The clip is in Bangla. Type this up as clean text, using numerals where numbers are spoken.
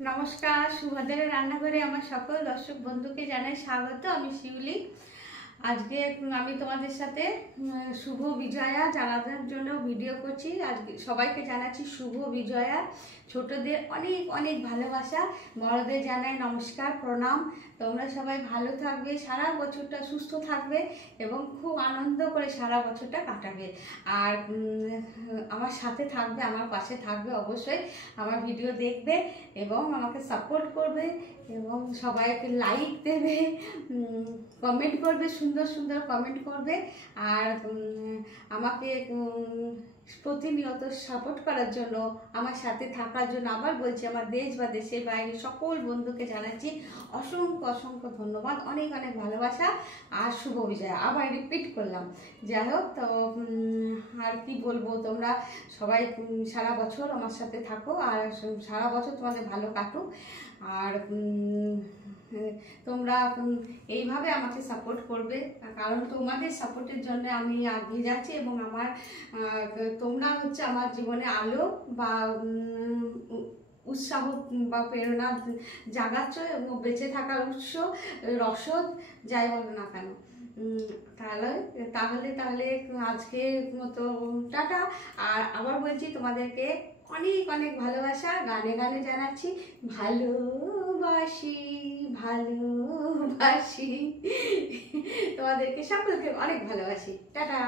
নমস্কার, সুভদ্রের রান্নাঘরে আমার সকল দর্শক বন্ধুকে জানাই স্বাগত। আমি শিউলি। আজকে আমি তোমাদের সাথে শুভ বিজয়া জানানোর জন্য ভিডিও করছি। আজকে সবাইকে জানাচ্ছি শুভ বিজয়া। ছোটদের অনেক অনেক ভালোবাসা, বড়দের জানাই নমস্কার, প্রণাম। তোমরা সবাই ভালো থাকবে, সারা বছরটা সুস্থ থাকবে এবং খুব আনন্দ করে সারা বছরটা কাটাবে। আর আমার সাথে থাকবে, আমার পাশে থাকবে, অবশ্যই আমার ভিডিও দেখবে এবং আমাকে সাপোর্ট করবে এবং সবাইকে লাইক দেবে, কমেন্ট করবে, সুন্দর সুন্দর কমেন্ট করবে। আর আমাকে প্রতিনিয়ত সাপোর্ট করার জন্য, আমার সাথে থাকার জন্য আবার বলছি, আমার দেশ বা দেশের বাইরে সকল বন্ধুকে জানাচ্ছি অসংখ্য অসংখ্য ধন্যবাদ, অনেক অনেক ভালোবাসা আর শুভ বিজয়া। আবার রিপিট করলাম। যাই হোক, তো আর কি বলবো, তোমরা সবাই সারা বছর আমার সাথে থাকো আর সারা বছর তোমাদের ভালো কাটুক। আর তোমরা এইভাবে আমাকে সাপোর্ট করবে, কারণ তোমাদের সাপোর্টের জন্য আমি এগিয়ে যাচ্ছি এবং আমার তোমরা হচ্ছে আমার জীবনে আলো বা উৎসাহ বা প্রেরণা জাগাচ্ছ এবং বেঁচে থাকার উৎস, রসদ, যাই বলো না কেন। তাহলে তাহলে তাহলে আজকে মতো টাটা। আর আবার বলছি, তোমাদেরকে অনেক অনেক ভালোবাসা গানে গানে জানাচ্ছি। ভালোবাসি ভালোবাসি তোমাদেরকে সকলকে অনেক ভালোবাসি। টাটা।